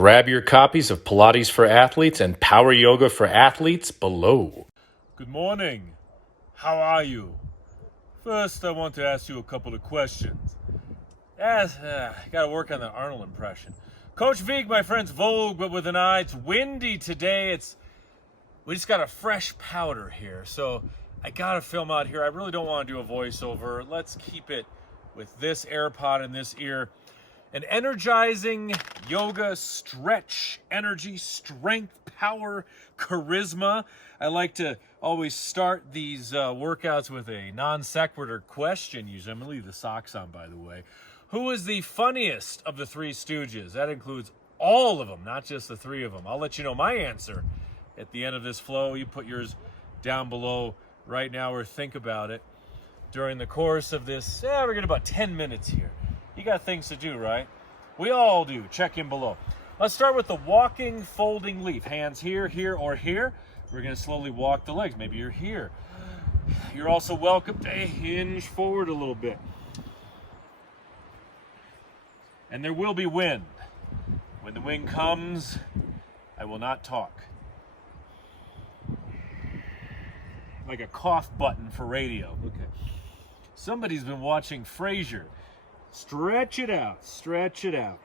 Grab your copies of Pilates for Athletes and Power Yoga for Athletes below. Good morning. How are you? First, I want to ask you a couple of questions. I got to work on the Arnold impression. Coach Vigue, my friend's Vogue, but with an I. It's windy today. We just got a fresh powder here, so I got to film out here. I really don't want to do a voiceover. Let's keep it with this AirPod in this ear. An energizing yoga stretch, energy, strength, power, charisma. I like to always start these workouts with a non sequitur question. Usually, I'm going to leave the socks on, by the way. Who is the funniest of the Three Stooges? That includes all of them, not just the three of them. I'll let you know my answer at the end of this flow. You put yours down below right now or think about it during the course of this. We're getting about 10 minutes here. You got things to do, right? We all do. Check in below. Let's start with the walking, folding leaf. Hands here, here, or here. We're going to slowly walk the legs. Maybe you're here. You're also welcome to hinge forward a little bit. And there will be wind. When the wind comes, I will not talk. Like a cough button for radio. Okay. Somebody's been watching Frasier. Stretch it out. Stretch it out.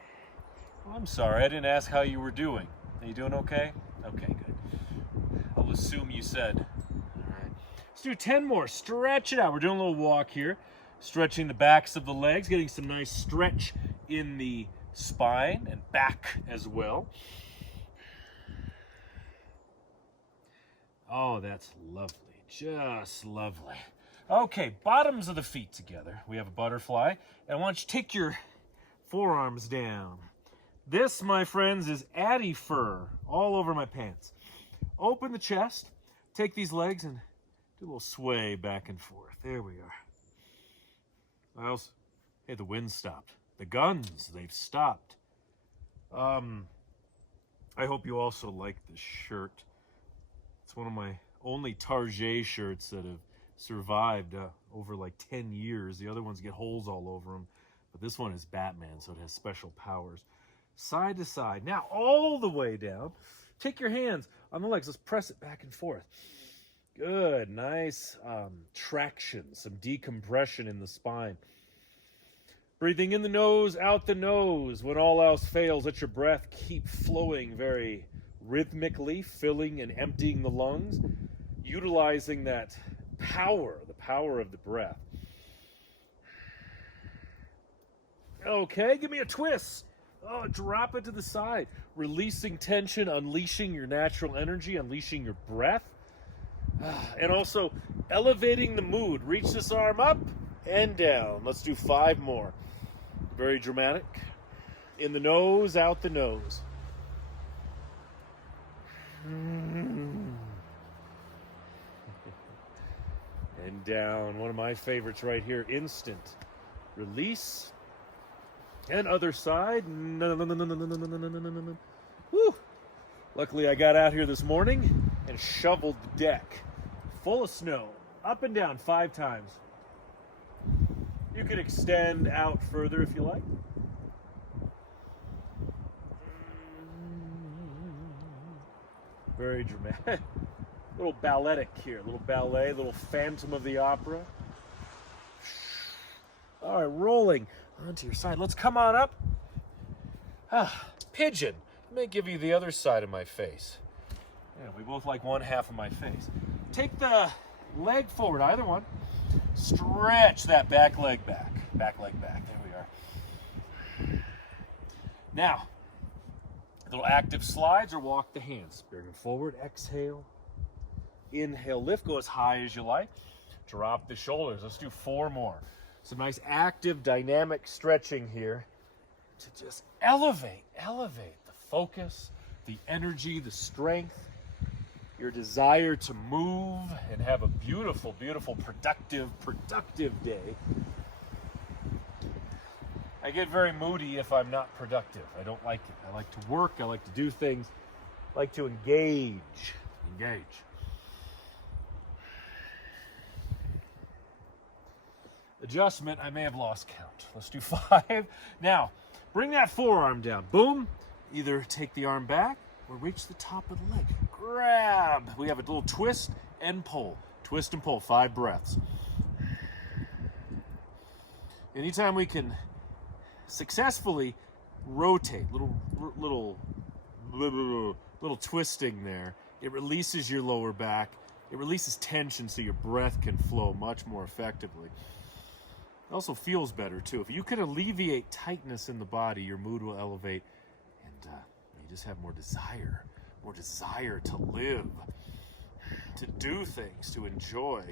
Oh, I'm sorry. I didn't ask how you were doing. Are you doing okay? Okay, good. I'll assume you said. All right. Let's do 10 more. Stretch it out. We're doing a little walk here. Stretching the backs of the legs. Getting some nice stretch in the spine and back as well. Oh, that's lovely. Just lovely. Okay, bottoms of the feet together. We have a butterfly. And I want you to take your forearms down. This, my friends, is Addy fur all over my pants. Open the chest. Take these legs and do a little sway back and forth. There we are. Hey, the wind stopped. The guns, they've stopped. I hope you also like this shirt. It's one of my only Target shirts that have survived over like 10 years. The other ones get holes all over them, but this one is Batman, so it has special powers. Side to side. Now all the way down. Take your hands on the legs. Let's press it back and forth. Good. Nice traction, some decompression in the spine. Breathing in the nose, out the nose. When all else fails, let your breath keep flowing very rhythmically, filling and emptying the lungs, utilizing that power, the power of the breath. Okay, give me a twist. Oh, drop it to the side. Releasing tension, unleashing your natural energy, unleashing your breath. And also elevating the mood. Reach this arm up and down. Let's do 5 more. Very dramatic. In the nose, out the nose. And down. One of my favorites right here. Instant release. And other side. Woo. Luckily, I got out here this morning and shoveled the deck full of snow. Up and down 5 times. You could extend out further if you like. Very dramatic. Little balletic here, little ballet, little Phantom of the Opera. All right, rolling onto your side. Let's come on up. Pigeon. Let me give you the other side of my face. Yeah, we both like one half of my face. Take the leg forward, either one. Stretch that back leg back. Back leg back. There we are. Now, little active slides or walk the hands. Bring them forward. Exhale. Inhale, lift. Go as high as you like. Drop the shoulders. Let's do 4 more. Some nice active, dynamic stretching here to just elevate the focus, the energy, the strength, your desire to move and have a beautiful, beautiful, productive day. I get very moody if I'm not productive. I don't like it. I like to work. I like to do things. I like to engage. Adjustment, I may have lost count. Let's do 5. Now, bring that forearm down. Boom. Either take the arm back or reach the top of the leg. Grab. We have a little twist and pull. Twist and pull, 5 breaths. Anytime we can successfully rotate, little twisting there, it releases your lower back. It releases tension so your breath can flow much more effectively. It also feels better too. If you can alleviate tightness in the body, your mood will elevate, and you just have more desire to live, to do things, to enjoy.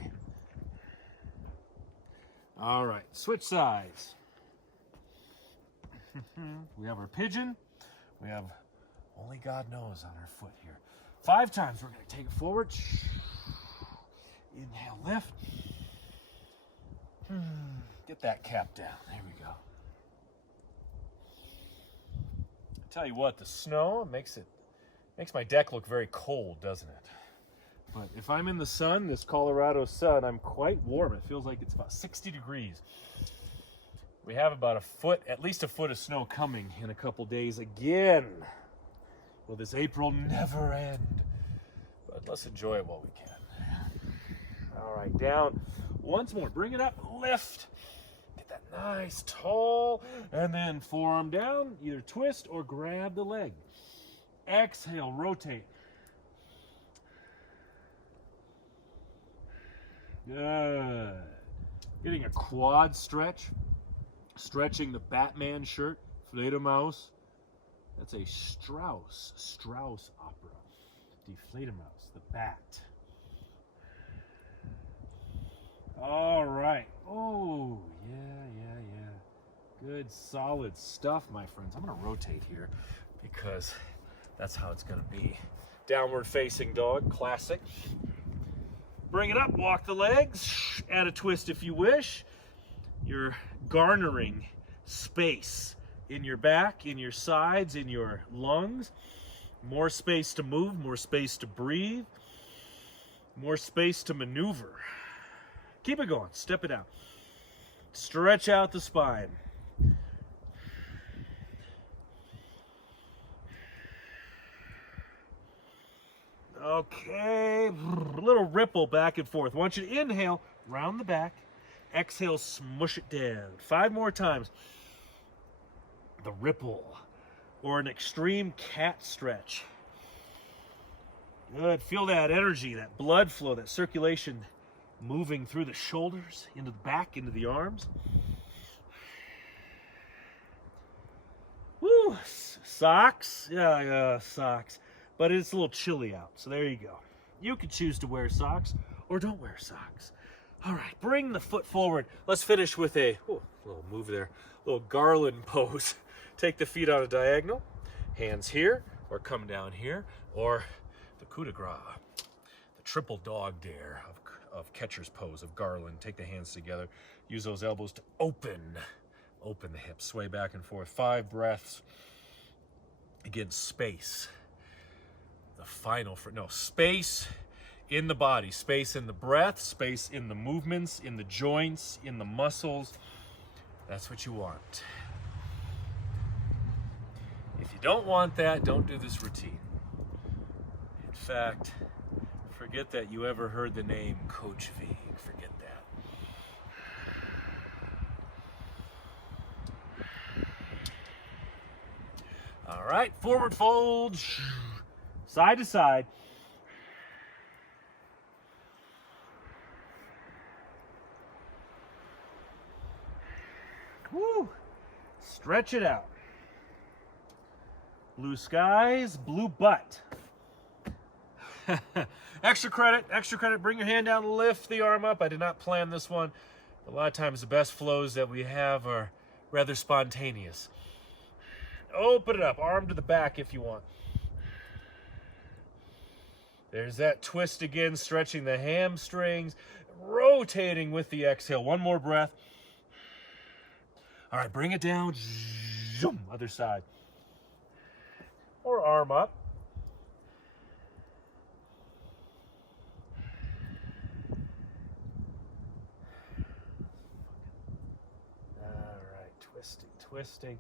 All right, switch sides. We have our pigeon. We have only God knows on our foot here. 5 times. We're going to take it forward. Inhale, lift. Get that cap down. There we go. I tell you what, the snow makes my deck look very cold, doesn't it? But if I'm in the sun, this Colorado sun, I'm quite warm. It feels like it's about 60 degrees. We have about at least a foot of snow coming in a couple days again. Will this April never end? But let's enjoy it while we can. All right, down. Once more, bring it up, lift. Get that nice tall, and then forearm down, either twist or grab the leg. Exhale, rotate. Good. Getting a quad stretch. Stretching the Batman shirt. Fledermaus. That's a Strauss opera. Die Fledermaus, the bat. All right. Oh, yeah. Good, solid stuff, my friends. I'm going to rotate here because that's how it's going to be. Downward facing dog, classic. Bring it up, walk the legs, add a twist if you wish. You're garnering space in your back, in your sides, in your lungs. More space to move, more space to breathe, more space to maneuver. Keep it going, step it out. Stretch out the spine. Okay, a little ripple back and forth. I want you to inhale, round the back. Exhale, smush it down. 5 more times. The ripple, or an extreme cat stretch. Good, feel that energy, that blood flow, that circulation moving through the shoulders, into the back, into the arms. Woo, socks, yeah, socks. But it's a little chilly out, so there you go. You can choose to wear socks or don't wear socks. All right, bring the foot forward. Let's finish with a little move there, little Garland pose. Take the feet on a diagonal, hands here, or come down here, or the coup de grace, the triple dog dare of catcher's pose of Garland. Take the hands together, use those elbows to open the hips, sway back and forth. 5 breaths. Again, space. The final space in the body, space in the breath, space in the movements, in the joints, in the muscles. That's what you want. If you don't want that, don't do this routine. In fact, forget that you ever heard the name Coach Vigue. Forget that. All right, forward fold. Side to side. Woo! Stretch it out. Blue skies, blue butt. Extra credit. Bring your hand down, lift the arm up. I did not plan this one. A lot of times the best flows that we have are rather spontaneous. Open it up, arm to the back if you want. There's that twist again, stretching the hamstrings, rotating with the exhale. 1 more breath. All right, bring it down. Zoom, other side. Or arm up. All right, twisting.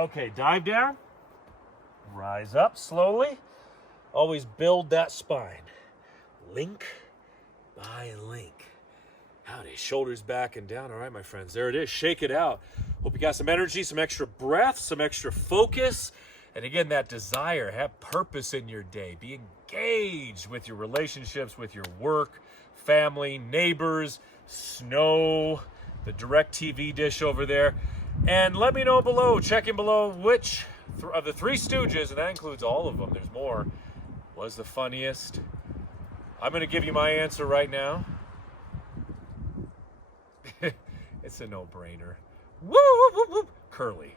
Okay, dive down. Rise up slowly. Always build that spine. Link by link. Howdy, shoulders back and down. All right, my friends, there it is. Shake it out. Hope you got some energy, some extra breath, some extra focus. And again, that desire, have purpose in your day. Be engaged with your relationships, with your work, family, neighbors, snow, the direct TV dish over there. And let me know below, check in below, which of the Three Stooges, and that includes all of them, there's more, was the funniest. I'm going to give you my answer right now. It's a no-brainer. Woo, woo, woo, woo. Curly.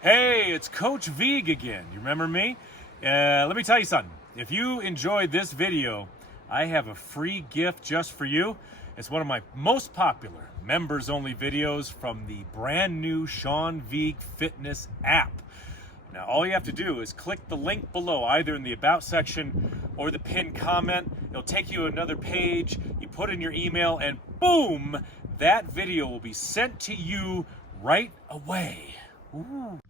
Hey, it's Coach Vigue again. You remember me? Let me tell you something. If you enjoyed this video, I have a free gift just for you. It's one of my most popular members-only videos from the brand new Sean Vigue Fitness app. Now, all you have to do is click the link below, either in the About section or the pinned comment. It'll take you to another page. You put in your email, and boom, that video will be sent to you right away. Ooh.